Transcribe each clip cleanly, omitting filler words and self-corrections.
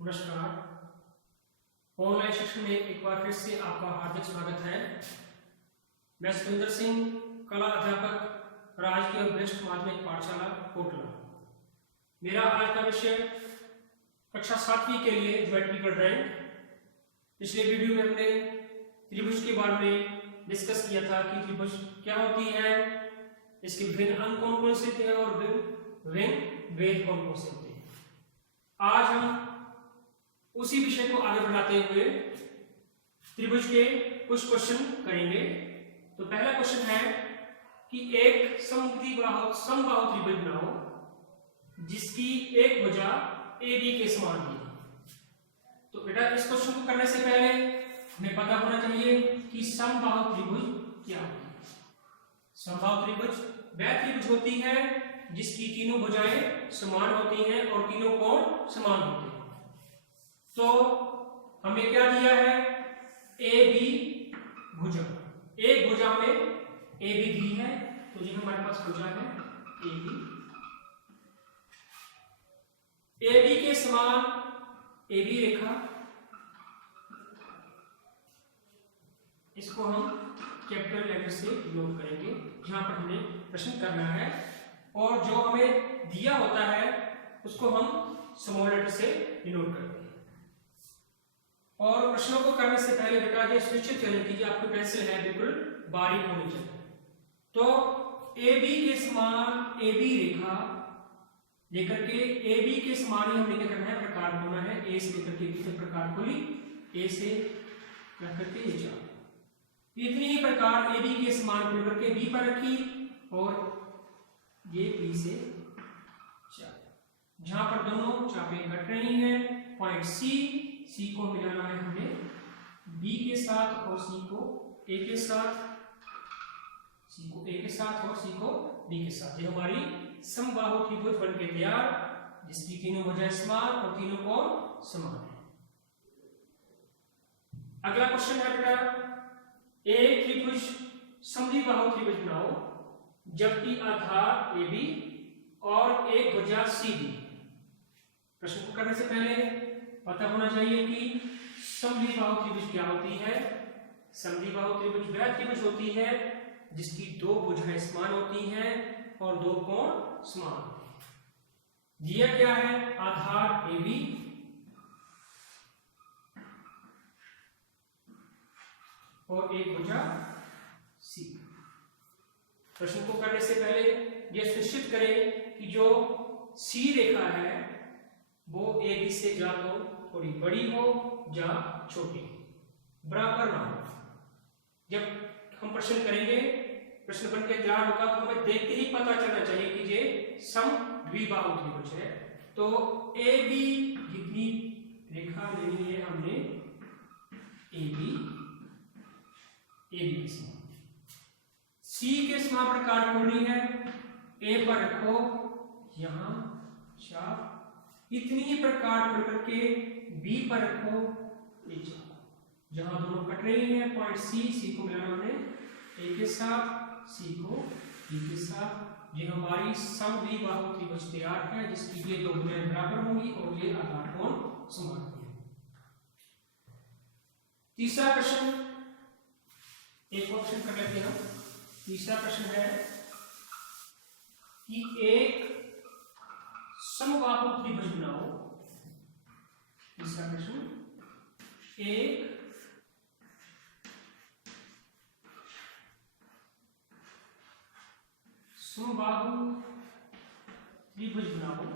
नमस्कार। ऑनलाइन शिक्षण में एक बार फिर से आपका हार्दिक स्वागत है। मैं सुरेंद्र सिंह, कला अध्यापक, राजकीय वरिष्ठ माध्यमिक पाठशाला कोटला। मेरा आज का विषय कक्षा 7वीं के लिए ज्योमेट्रिकल ड्राइंग। पिछले वीडियो में हमने त्रिभुज के बारे में डिस्कस किया था कि त्रिभुज क्या होती है, इसके विभिन्न अंग कौन कौन से थे और विभिन्न भेद कौन कौन से होते हैं। आज हम उसी विषय को आगे बढ़ाते हुए त्रिभुज के कुछ क्वेश्चन करेंगे। तो पहला क्वेश्चन है कि एक समबाहु त्रिभुज बनाओ जिसकी एक भुजा AB के समान है। तो बेटा इस क्वेश्चन को करने से पहले हमें पता होना चाहिए कि समबाहु त्रिभुज क्या होती है। समबाहु त्रिभुज वह त्रिभुज होती है जिसकी तीनों भुजाएं समान होती हैं और तीनों कोण समान होते हैं। तो हमें क्या दिया है, AB भुजा, एक भुजा में AB दी है, तो ये हमारे पास भुजा है AB के समान AB रेखा, इसको हम कैपिटल लेटर से डिनोट करेंगे जहां पर हमें प्रश्न करना है, और जो हमें दिया होता है उसको हम स्मॉल लेटर से डिनोट करेंगे। और प्रश्नों को करने से पहले बेटा ये सुनिश्चित करें कि आपकी पेंसिल है बिल्कुल बारीक होनी चाहिए। तो AB के समान AB रेखा लेकर के AB के समान ही हमें क्या करना है, प्रकार होना है। A से लेकर के B तक प्रकार खोली, A से लेकर के ये चार, इतनी ही प्रकार AB के समान खोल करके B पर रखी और ये B से चार, जहां पर दोनों चापें घट रही हैं। पॉइंट C को मिलाना है हमें B के साथ और C को A के साथ, C को A के साथ और C को B के साथ। ये हमारी समबाहु त्रिभुज बन के तैयार, जिसकी तीनों भुजाएं समान और तीनों कोण समान है। अगला क्वेश्चन है बेटा, एक त्रिभुज समद्विबाहु त्रिभुज बनाओ जबकि आधार AB और एक भुजा CD। प्रश्न को करने से पहले पता होना चाहिए कि समद्विबाहु त्रिभुज क्या होती है। समद्विबाहु त्रिभुज वह त्रिभुज होती है जिसकी दो भुजाएं समान होती हैं और दो कोण समान होते हैं। दिया क्या है, आधार AB और एक भुजा C। प्रश्न को करने से पहले यह सुनिश्चित करें कि जो C रेखा है वो AB से या तो थोड़ी बड़ी हो या छोटी, बराबर ना हो। जब हम प्रश्न करेंगे, प्रश्न बन के तैयार होगा तो हमें देखते ही पता चलना चाहिए कि ये समद्विबाहु त्रिभुज है। तो AB जितनी रेखा लेनी है हमने AB के समान, C के समान प्रकार खोलनी है। A पर रखो यहां चाप, इतनी ही प्रकार खोल करके B पर रखो ये चाप, जहां दोनों कट रही हैं। पॉइंट C को मिलाना हमने A के साथ, C को B के साथ। ये हमारी समद्विबाहु त्रिभुज तैयार है जिसकी ये दो भुजाएं बराबर होंगी और ये आधार कोण समान होंगे। तीसरा प्रश्न, एक ऑप्शन कर लेते हैं। तीसरा प्रश्न है कि एक समबाहु त्रिभुज बनाओ। तीसरा प्रश्न, एक समबाहु त्रिभुज बनाओ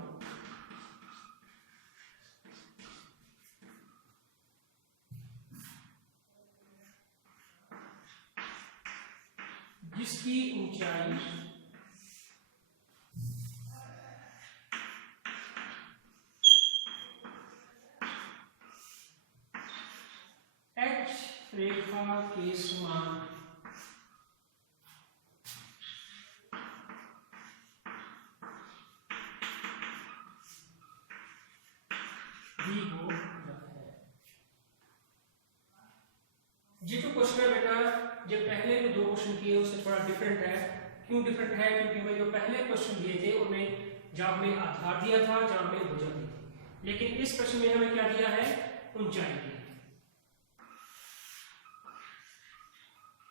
जिसकी ऊंचाई H रेखा के समान भी हो जाता है। ये जो क्वेश्चन है बेटा, जो पहले जो दो क्वेश्चन किए उससे थोड़ा डिफरेंट है। क्यों डिफरेंट है? क्योंकि हमें जो पहले क्वेश्चन दिए थे उनमें जहां हमें आधार दिया था, जहां हमें भुजा दी थी। लेकिन इस प्रश्न में हमें क्या दिया है, ऊंचाई दी है।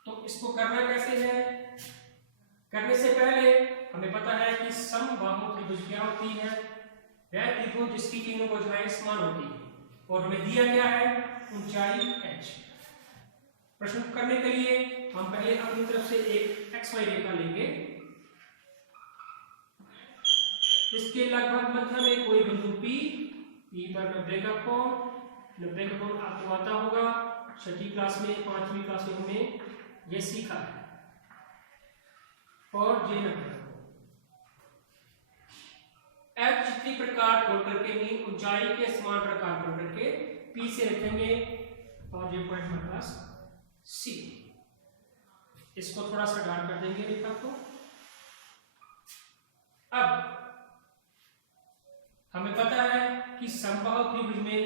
तो इसको करना कैसे है, करने से पहले हमें पता है कि समबाहु त्रिभुज क्या होती है, वह त्रिभुज जिसकी तीनों भुजाएं समान होती है, और हमें दिया क्या है, ऊंचाई h। प्रश्न करने के लिए हम पहले अपनी तरफ से एक XY रेखा लेंगे, इसके लगभग मध्य में कोई बिंदु P पर 90 का कोण आपको आता होगा, छठी क्लास में 5वीं क्लास में हमने ये सीखा है। और J 90 F जितनी प्रकार कोण करके मीन ऊंचाई के समान प्रकार कोण करके P से रखेंगे, और ये पॉइंट हमारे पास C। इसको थोड़ा सा डार्क कर देंगे रेखा को। अब हमें पता है कि समबाहु त्रिभुज में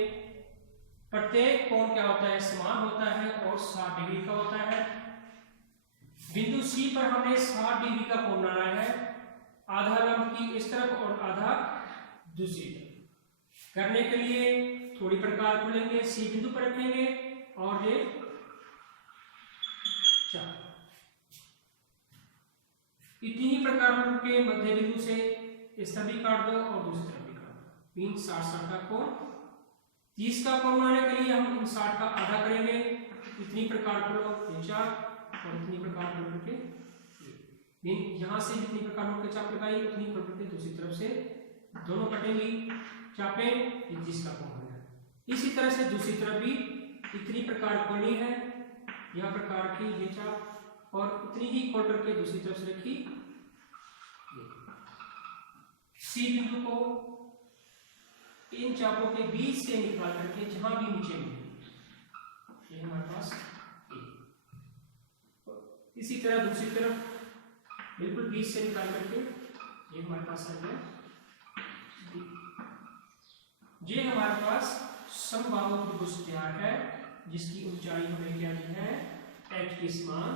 प्रत्येक कोण क्या होता है, समान होता है और 60 डिग्री का होता है। बिंदु C पर हमने 60 डिग्री का कोण बनाना है, आधा लंब की इस तरफ और आधा दूसरी तरफ। करने के लिए थोड़ी प्रकार को लेंगे, C बिंदु पर रखेंगे और ये 4 इतनी ही प्रकार के मध्य बिंदु से इस तरफ भी काट दो और दूसरी तरफ भी काट दो, मीन 60 का कोण। 30 का कोण बनाने के लिए हम इन 60 का आधा करेंगे, इतनी प्रकार को लो 4 और इतनी प्रकार को करके मीन यहां से जितनी प्रकार को चाप लगाई उतनी प्रकार के दूसरी तरफ से दोनों कटेंगी चापें, 30 का कोण हो गया। इसी तरह से दूसरी तरफ भी इतनी प्रकार कोणी है, यह प्रकार की ये चाप और इतनी ही कोण करके दूसरी तरफ से रखी। C बिंदु को इन चापों के बीच से निकाल करके जहां भी नीचे मिले, ये हमारे पास A। इसी तरह दूसरी तरफ बिल्कुल बीच से निकाल करके ये हमारे पास आ गया B। ये हमारे पास समबाहु त्रिभुज तैयार है, जिसकी ऊंचाई हमें क्या दी है, h के समान।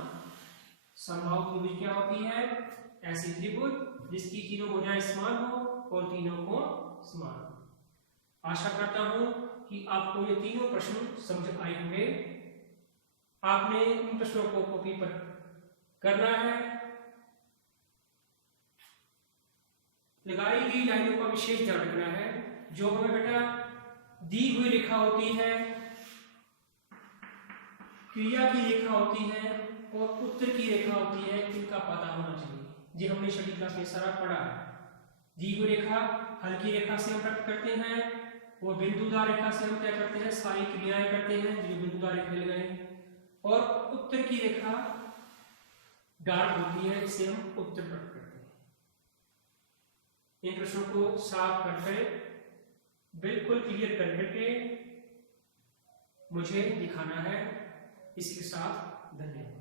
समबाहु त्रिभुज क्या होती है, ऐसी त्रिभुज जिसकी तीनों भुजाएं समान हो और तीनों कोण समान हो। आशा करता हूं कि आपको ये तीनों प्रश्न समझ आए होंगे। आपने इन प्रश्नों को कॉपी पर करना है। लगाई गई लाइनों का विशेष ध्यान रखना है। जो हमें बेटा दी हुई रेखा होती है, क्रिया की रेखा होती है और उत्तर की रेखा होती है, इनका पता होना चाहिए। जी हमने छठी क्लास में सारा पढ़ा है। दी हुई रेखा हल्की रेखा से हम प्राप्त करते हैं, और बिंदुदार रेखा से हम क्या करते हैं, सारी क्रियाएं करते हैं जो बिंदुदार रेखा लगाए। और उत्तर की रेखा डार्क होती है, इससे हम उत्तर प्राप्त करते हैं। इन प्रश्नों को साफ करके बिल्कुल क्लियर करके मुझे दिखाना है। इसके साथ धन्यवाद।